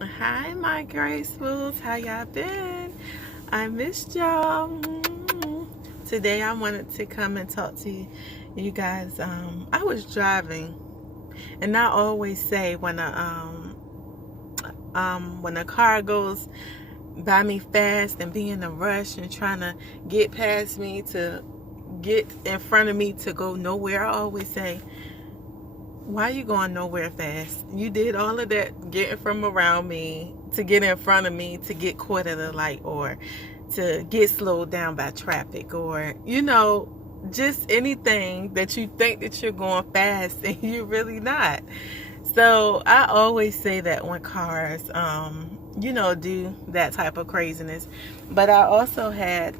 Hi, my gracefuls. How y'all been? I missed y'all. Today I wanted to come and talk to you guys. I was driving, and I always say when a car goes by me fast and be in a rush and trying to get past me to get in front of me to go nowhere, I always say, why are you going nowhere fast? You did all of that getting from around me to get in front of me to get caught at a light, or to get slowed down by traffic, or just anything that you think that you're going fast and you're really not. So I always say that when cars do that type of craziness. But I also had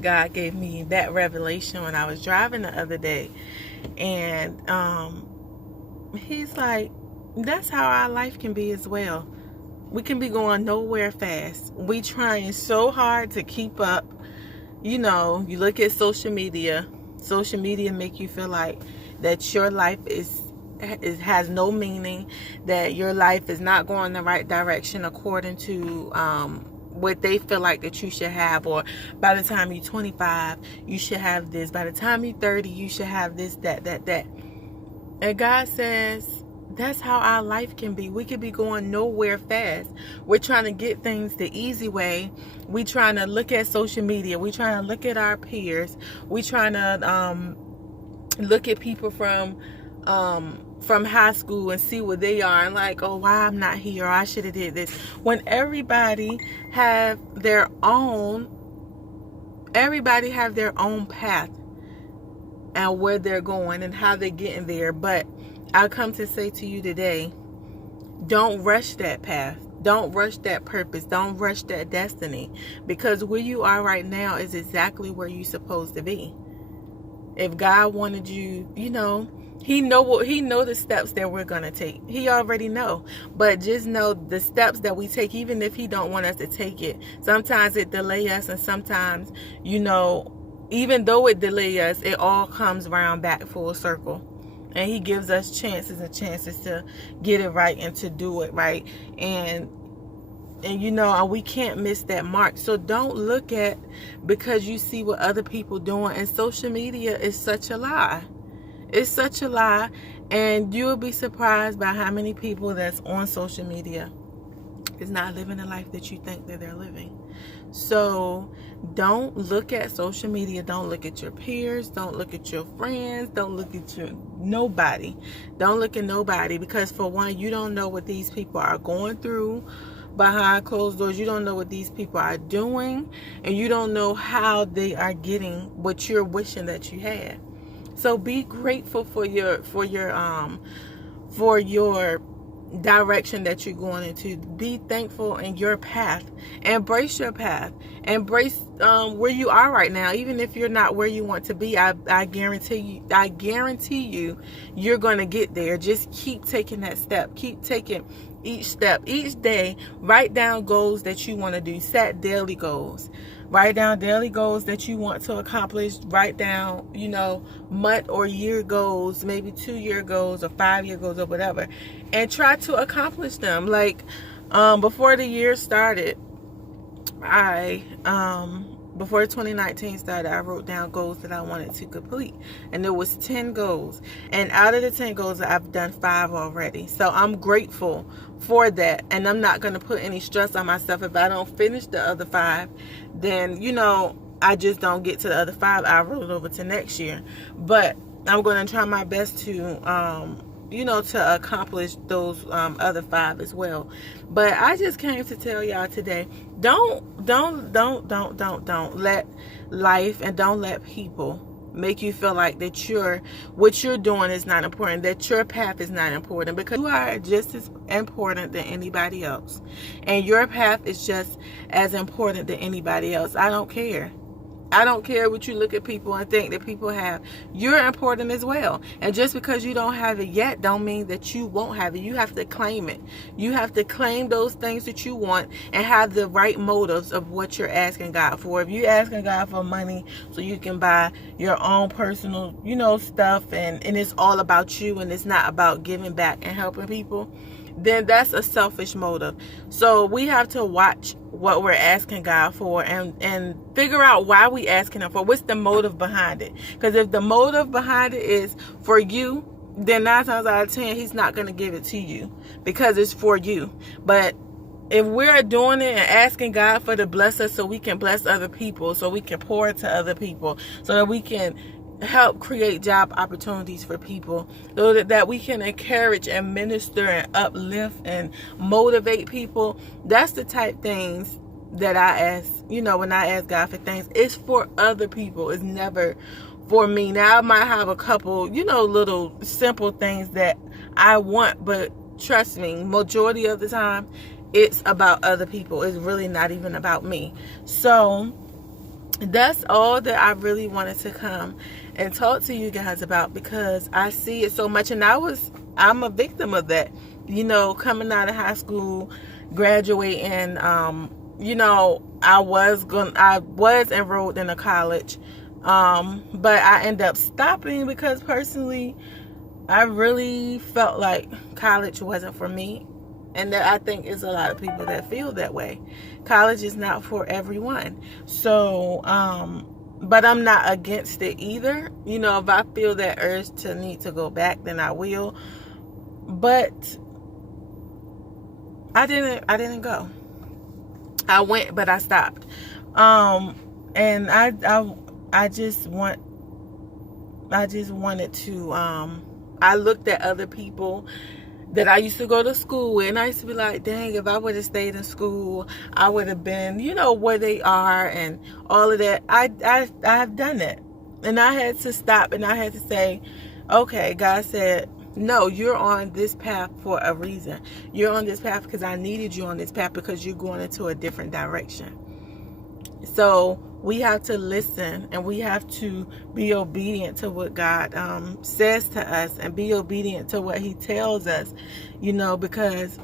God gave me that revelation when I was driving the other day, and he's like, that's how our life can be as well. We can be going nowhere fast. We trying so hard to keep up. You look at social media. Social media make you feel like that your life has no meaning, that your life is not going the right direction according to what they feel like that you should have. Or by the time you're 25, you should have this. By the time you're 30, you should have this, that. And God says, that's how our life can be. We could be going nowhere fast. We're trying to get things the easy way. We trying to look at social media. We trying to look at our peers. We trying to look at people from high school and see where they are, and like, oh, why I'm not here, or I should have did this. When everybody have their own path and where they're going and how they're getting there. But I come to say to you today, don't rush that path. Don't rush that purpose. Don't rush that destiny, because where you are right now is exactly where you're supposed to be. If God wanted you, He know the steps that we're gonna take. He already know. But just know the steps that we take, even if He don't want us to take it. Sometimes it delay us, and sometimes, even though it delay us, it all comes around back full circle. And He gives us chances and chances to get it right and to do it right. And we can't miss that mark. So don't look at, because you see what other people doing. And social media is such a lie. It's such a lie. And you'll be surprised by how many people that's on social media is not living the life that you think that they're living. So don't look at social media. Don't look at your peers. Don't look at your friends. Don't look at nobody. Don't look at nobody, because for one, you don't know what these people are going through behind closed doors. You don't know what these people are doing, and you don't know how they are getting what you're wishing that you had. So be grateful for your direction that you're going into. Be thankful in your path. Embrace your path. Embrace where you are right now. Even if you're not where you want to be, I guarantee you you're going to get there. Just keep taking that step. Keep taking each step. Each day, write down goals that you want to do. Set daily goals. Write down daily goals that you want to accomplish. Write down, month or year goals, maybe 2-year goals or 5-year goals or whatever, and try to accomplish them. Like, before the year started, before 2019 started, I wrote down goals that I wanted to complete, and there was 10 goals, and out of the 10 goals, I've done 5 already. So I'm grateful for that, and I'm not going to put any stress on myself. If I don't finish the other 5, then I just don't get to the other 5. I roll it over to next year. But I'm going to try my best to to accomplish those other 5 as well. But I just came to tell y'all today, don't let life and don't let people make you feel like that what you're doing is not important, that your path is not important, because you are just as important than anybody else, and your path is just as important than anybody else. I don't care what you look at people and think that people have. You're important as well. And just because you don't have it yet don't mean that you won't have it. You have to claim it. You have to claim those things that you want and have the right motives of what you're asking God for. If you're asking God for money so you can buy your own personal, stuff, and it's all about you and it's not about giving back and helping people, then that's a selfish motive. So we have to watch what we're asking God for, and figure out why we asking him for. What's the motive behind it? Because if the motive behind it is for you, then 9 times out of 10 he's not going to give it to you because it's for you. But if we're doing it and asking God for to bless us so we can bless other people, so we can pour to other people, so that we can help create job opportunities for people, so that we can encourage and minister and uplift and motivate people, that's the type things that I ask. When I ask God for things, it's for other people. It's never for me. Now I might have a couple, little simple things that I want, but trust me, majority of the time it's about other people. It's really not even about me. So that's all that I really wanted to come and talk to you guys about, because I see it so much, and I'm a victim of that. Coming out of high school, graduating, I was enrolled in a college, but I ended up stopping because personally I really felt like college wasn't for me. And that I think is a lot of people that feel that way. College is not for everyone. So, but I'm not against it either. If I feel that urge to need to go back, then I will. But I didn't go. I went, but I stopped. And I just wanted to, I looked at other people that I used to go to school with, and I used to be like, dang, if I would have stayed in school, I would have been, where they are and all of that. I've done that, and I had to stop, and I had to say, okay, God said, no, you're on this path for a reason. You're on this path because I needed you on this path, because you're going into a different direction. So we have to listen, and we have to be obedient to what God says to us, and be obedient to what he tells us, because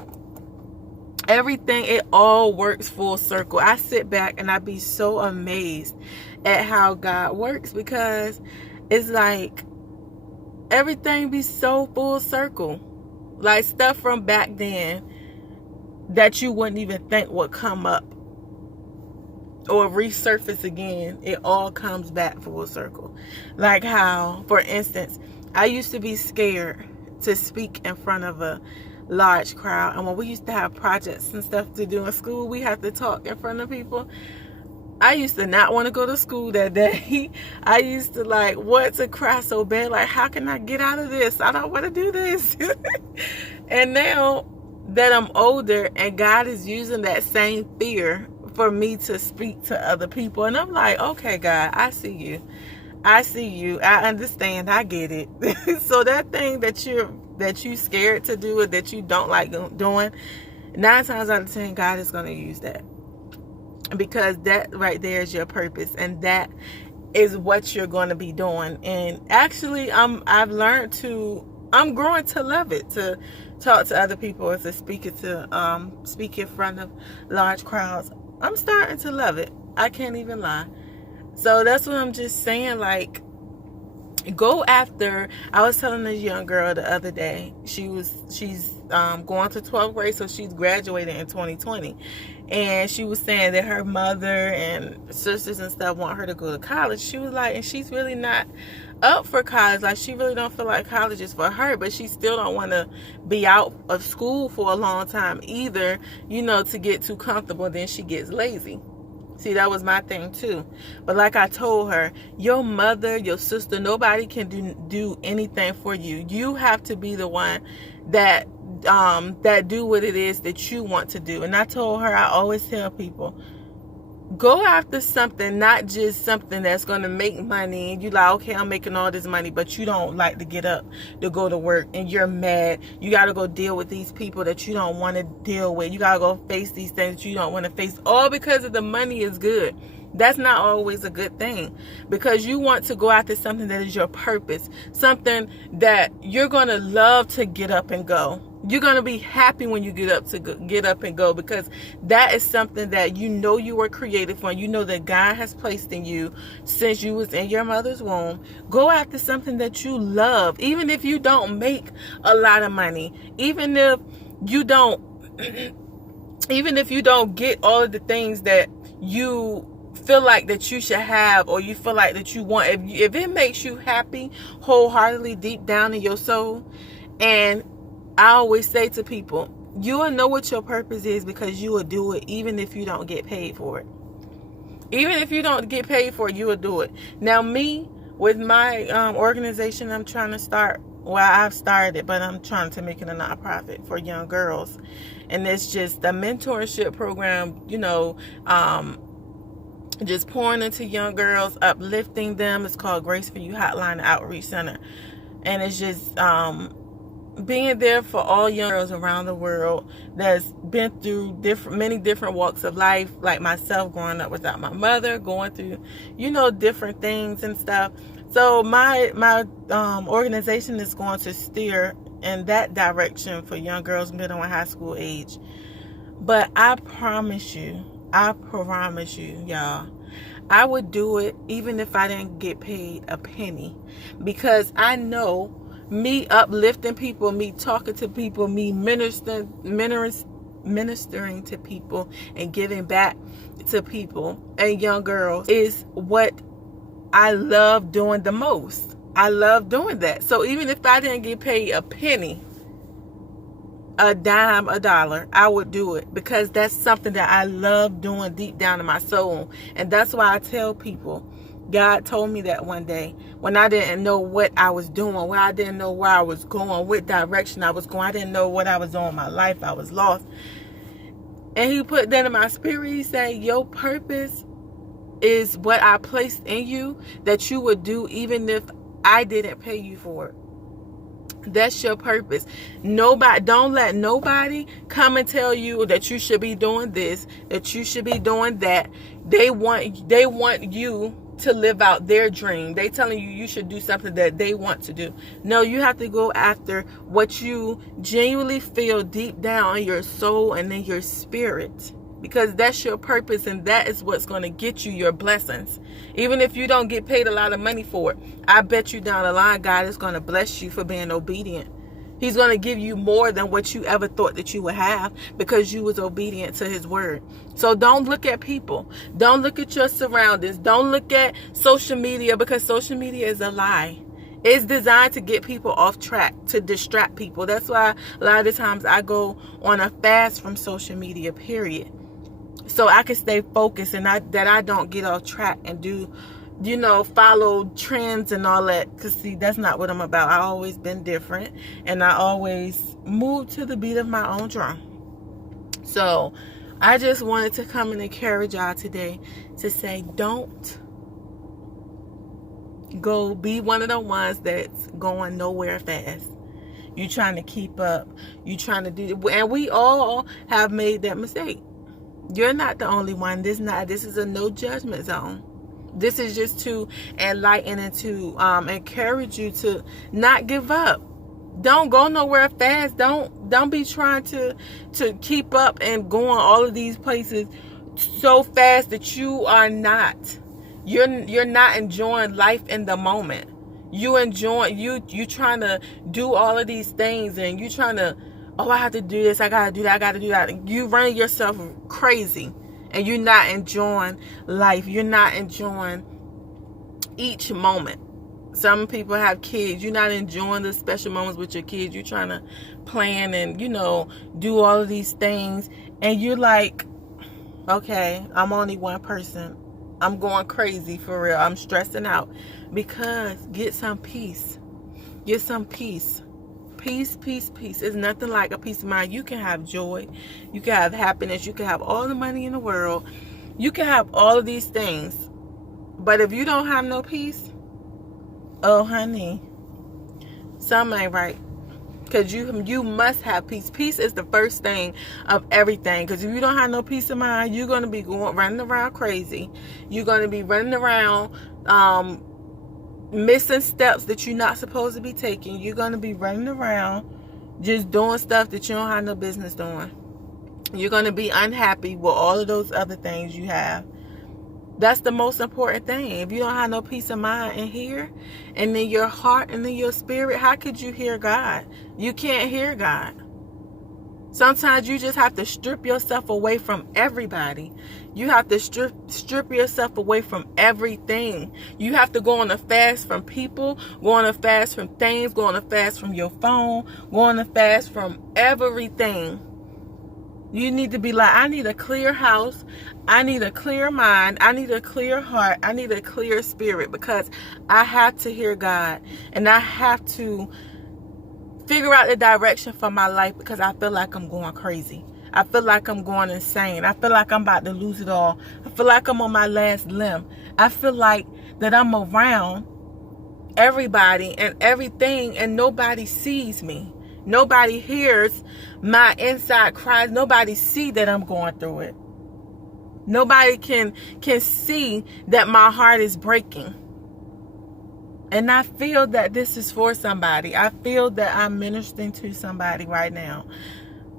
everything, it all works full circle. I sit back and I be so amazed at how God works, because it's like everything be so full circle. Like stuff from back then that you wouldn't even think would come up or resurface again, it all comes back full circle. Like how, for instance, I used to be scared to speak in front of a large crowd, and when we used to have projects and stuff to do in school, we have to talk in front of people. I used to not want to go to school that day. I used to want to cry so bad, like, how can I get out of this? I don't want to do this. And now that I'm older, and God is using that same fear for me to speak to other people, and I'm like, okay, God, I see you, I understand, I get it. So that thing that you scared to do, or that you don't like doing, 9 times out of 10 God is going to use that, because that right there is your purpose, and that is what you're going to be doing. And actually I'm growing to love it, to talk to other people, or to speak in front of large crowds. I'm starting to love it. I can't even lie. So that's what I'm just saying. Go after. I was telling this young girl the other day. She's going to 12th grade, so she's graduating in 2020. And she was saying that her mother and sisters and stuff want her to go to college. She was like, and she's really not up for college. Like, she really don't feel like college is for her, but she still don't want to be out of school for a long time either, to get too comfortable. Then she gets lazy. See, that was my thing too. But like I told her, your mother, your sister, nobody can do anything for you. You have to be the one that do what it is that you want to do. And I told her, I always tell people, go after something, not just something that's going to make money. And you like, okay, I'm making all this money, but you don't like to get up to go to work, and you're mad. You got to go deal with these people that you don't want to deal with. You got to go face these things that you don't want to face, all because of the money is good. That's not always a good thing, because you want to go after something that is your purpose, something that you're going to love to get up and go. You're going to be happy when you get up and go, because that is something that you were created for. You know that God has placed in you since you was in your mother's womb. Go after something that you love, even if you don't make a lot of money, even if you don't, even if you don't get all of the things that you feel like that you should have, or you feel like that you want, if it makes you happy wholeheartedly deep down in your soul. And I always say to people, you will know what your purpose is because you will do it even if you don't get paid for it. Even if you don't get paid for it, you will do it. Now, me, with my organization I'm trying to start, well, I've started it, but I'm trying to make it a nonprofit for young girls. And it's just a mentorship program, just pouring into young girls, uplifting them. It's called Grace for You Hotline and Outreach Center. And it's just being there for all young girls around the world that's been through many different walks of life, like myself, growing up without my mother, going through, different things and stuff. So my organization is going to steer in that direction for young girls, middle and high school age. But I promise you, y'all, I would do it even if I didn't get paid a penny, because I know me uplifting people, me talking to people, me ministering to people and giving back to people and young girls is what I love doing the most. I love doing that. So even if I didn't get paid a penny, a dime, a dollar, I would do it, because that's something that I love doing deep down in my soul. And that's why I tell people, God told me that one day when I didn't know what I was doing, when I didn't know where I was going, what direction I was going. I didn't know what I was doing in my life. I was lost. And he put that in my spirit. He said, your purpose is what I placed in you that you would do even if I didn't pay you for it. That's your purpose. Don't let nobody come and tell you that you should be doing this, that you should be doing that. They want you to live out their dream. They telling you should do something that they want to do. No, you have to go after what you genuinely feel deep down in your soul and in your spirit, because that's your purpose, and that is what's going to get you your blessings. Even if you don't get paid a lot of money for it, I bet you down the line, God is going to bless you for being obedient. He's going to give you more than what you ever thought that you would have, because you was obedient to his word. So don't look at people. Don't look at your surroundings. Don't look at social media, because social media is a lie. It's designed to get people off track, to distract people. That's why a lot of the times I go on a fast from social media, period. So I can stay focused and that I don't get off track and do, follow trends and all that. Because, see, that's not what I'm about. I've always been different. And I always move to the beat of my own drum. So I just wanted to come and encourage y'all today to say, don't go be one of the ones that's going nowhere fast. You trying to keep up. You trying to do, and we all have made that mistake. You're not the only one. This is a no judgment zone. This is just to enlighten and to encourage you to not give up. Don't go nowhere fast. Don't be trying to keep up and go on all of these places so fast that you are not. You're not enjoying life in the moment. You trying to do all of these things, and you trying to, oh, I have to do this, I gotta do that, I gotta do that. You running yourself crazy, and you're not enjoying life. You're not enjoying each moment. Some people have kids. You're not enjoying the special moments with your kids. You're trying to plan and, do all of these things. And you're like, okay, I'm only one person. I'm going crazy for real. I'm stressing out. Because get some peace. Get some peace. Peace, peace, peace. It's nothing like a peace of mind. You can have joy. You can have happiness. You can have all the money in the world. You can have all of these things. But if you don't have no peace, oh, honey, something ain't right. Because you must have peace. Peace is the first thing of everything. Because if you don't have no peace of mind, you're going to be running around crazy. You're going to be running around missing steps that you're not supposed to be taking. You're going to be running around just doing stuff that you don't have no business doing. You're going to be unhappy with all of those other things you have. That's the most important thing. If you don't have no peace of mind in here, and in your heart and in your spirit, how could you hear God? You can't hear God. Sometimes you just have to strip yourself away from everybody. You have to strip yourself away from everything. You have to go on a fast from people, go on a fast from things, go on a fast from your phone, go on a fast from everything. You need to be like, I need a clear house. I need a clear mind. I need a clear heart. I need a clear spirit, because I have to hear God, and I have to figure out the direction for my life, because I feel like I'm going crazy. I feel like I'm going insane. I feel like I'm about to lose it all. I feel like I'm on my last limb. I feel like that I'm around everybody and everything, and nobody sees me. Nobody hears my inside cries. Nobody see that I'm going through it. Nobody can see that my heart is breaking. And I feel that this is for somebody. I feel that I'm ministering to somebody right now.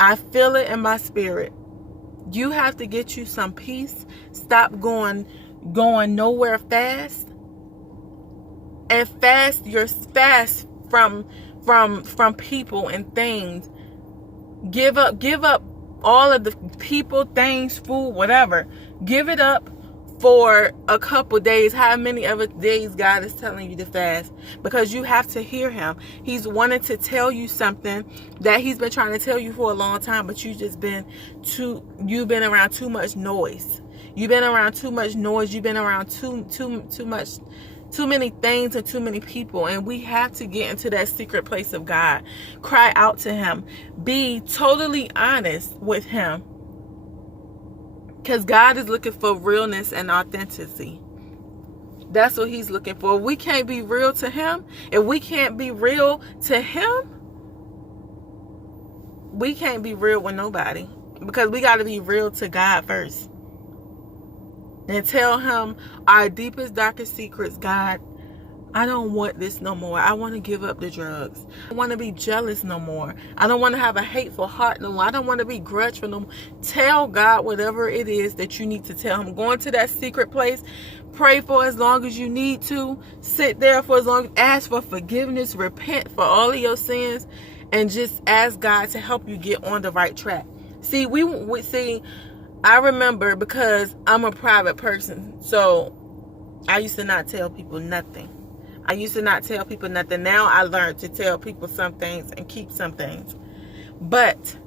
I feel it in my spirit. You have to get you some peace. Stop going nowhere fast. And fast from people and things. Give up all of the people, things, food, whatever. Give it up for a couple days, how many other days God is telling you to fast, because you have to hear him. He's wanted to tell you something that he's been trying to tell you for a long time, but you've been around too much noise. You've been around too much noise. You've been around too many things and too many people. And we have to get into that secret place of God. Cry out to him. Be totally honest with him. Because God is looking for realness and authenticity. That's what he's looking for. If we can't be real to him, if we can't be real to him, we can't be real with nobody. Because we got to be real to God first. And tell him our deepest, darkest secrets. God, I don't want this no more. I want to give up the drugs. I don't want to be jealous no more. I don't want to have a hateful heart no more. I don't want to be grudgeful no more. Tell God whatever it is that you need to tell him. Go into that secret place. Pray for as long as you need to. Sit there for as long. Ask for forgiveness. Repent for all of your sins. And just ask God to help you get on the right track. See, I remember, because I'm a private person. So I used to not tell people nothing. Now I learned to tell people some things and keep some things. But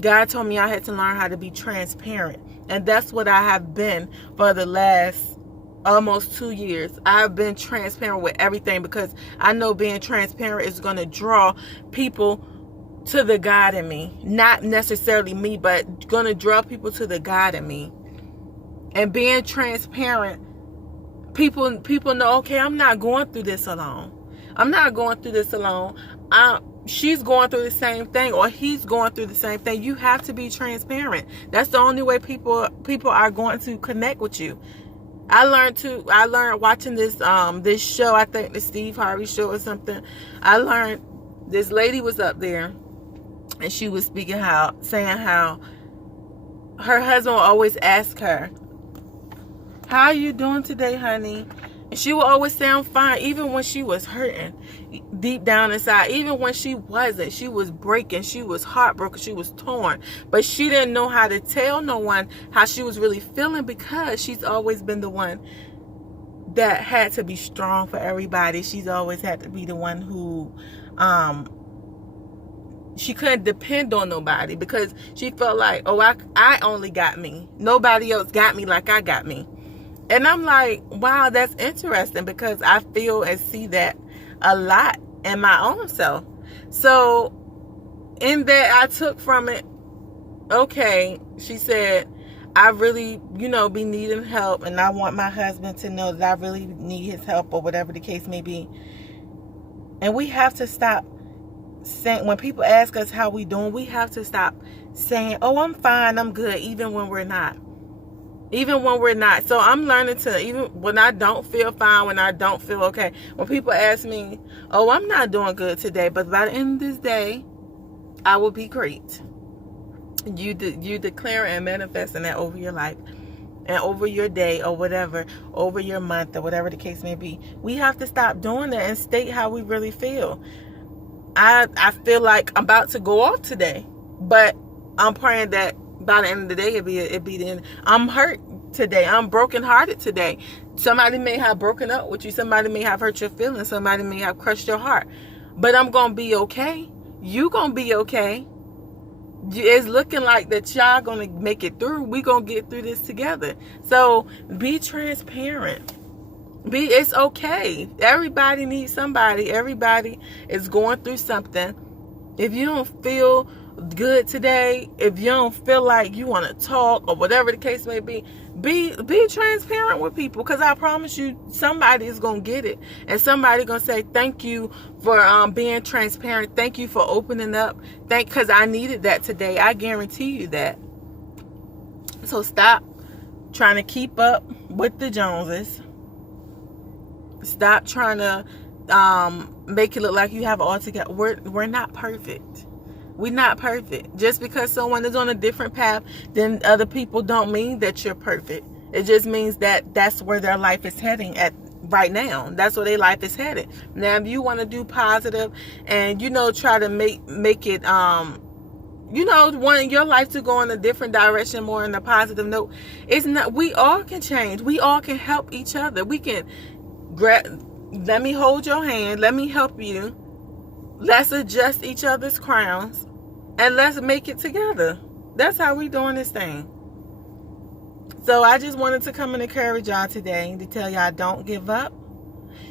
God told me I had to learn how to be transparent. And that's what I have been for the last almost 2 years. I've been transparent with everything, because I know being transparent is going to draw people to the God in me. Not necessarily me, but going to draw people to the God in me. And being transparent, people know, okay, I'm not going through this alone. She's going through the same thing, or he's going through the same thing. You have to be transparent. That's the only way people are going to connect with you. I learned watching this show, I think the Steve Harvey show or something. I learned this lady was up there, and she was saying how her husband would always ask her, how are you doing today, honey? And she would always sound fine, even when she was hurting deep down inside. Even when she wasn't. She was breaking. She was heartbroken. She was torn. But she didn't know how to tell no one how she was really feeling, because she's always been the one that had to be strong for everybody. She's always had to be the one who she couldn't depend on nobody, because she felt like, oh, I only got me. Nobody else got me like I got me. And I'm like, wow, that's interesting, because I feel and see that a lot in my own self. So in that, I took from it, okay, she said, I really, be needing help, and I want my husband to know that I really need his help, or whatever the case may be. And we have to stop saying, when people ask us how we doing, we have to stop saying, oh, I'm fine, I'm good, even when we're not. So I'm learning to, even when I don't feel fine, when I don't feel okay, when people ask me, oh, I'm not doing good today, but by the end of this day, I will be great. You declare and manifesting that over your life and over your day, or whatever, over your month, or whatever the case may be. We have to stop doing that and state how we really feel. I feel like I'm about to go off today, but I'm praying that by the end of the day, it be the end. I'm hurt today. I'm brokenhearted today. Somebody may have broken up with you. Somebody may have hurt your feelings. Somebody may have crushed your heart. But I'm going to be okay. You going to be okay. It's looking like that y'all going to make it through. We going to get through this together. So be transparent. It's okay. Everybody needs somebody. Everybody is going through something. If you don't feel good today, if you don't feel like you want to talk or whatever the case may be transparent with people, because I promise you somebody is going to get it, and somebody going to say thank you for being transparent. Thank you for opening up. Because I needed that today. I guarantee you that. So stop trying to keep up with the Joneses. Stop trying to make it look like you have it all together. We're not perfect. We're not perfect. Just because someone is on a different path than other people don't mean that you're perfect. It just means that that's where their life is heading at right now. That's where their life is headed. Now, if you want to do positive and, try to make it, wanting your life to go in a different direction, more in a positive note, it's not. We all can change. We all can help each other. We can let me hold your hand. Let me help you. Let's adjust each other's crowns. And let's make it together. That's how we doing this thing. So I just wanted to come and encourage y'all today to tell y'all don't give up.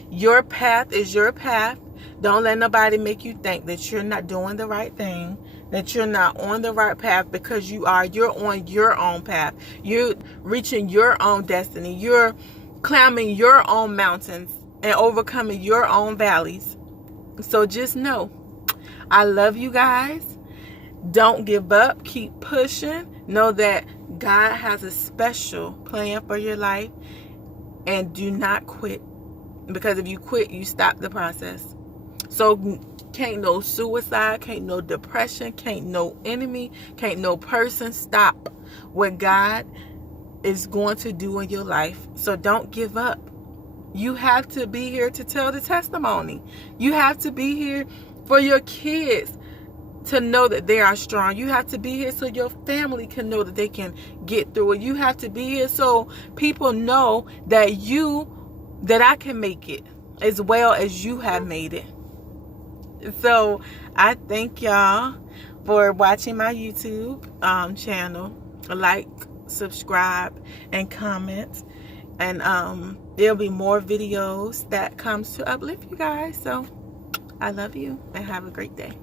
Your path is your path. Don't let nobody make you think that you're not doing the right thing, that you're not on the right path, because you are. You're on your own path. You're reaching your own destiny. You're climbing your own mountains and overcoming your own valleys. So just know, I love you guys. Don't give up. Keep pushing. Know that God has a special plan for your life. And do not quit. Because if you quit, you stop the process. So can't no suicide, can't no depression, can't no enemy, can't no person stop what God is going to do in your life. So don't give up. You have to be here to tell the testimony. You have to be here for your kids to know that they are strong. You have to be here so your family can know that they can get through it. You have to be here so people know that I can make it as well as you have made it. So I thank y'all for watching my YouTube channel. Like, subscribe, and comment. And there'll be more videos that comes to uplift you guys. So I love you and have a great day.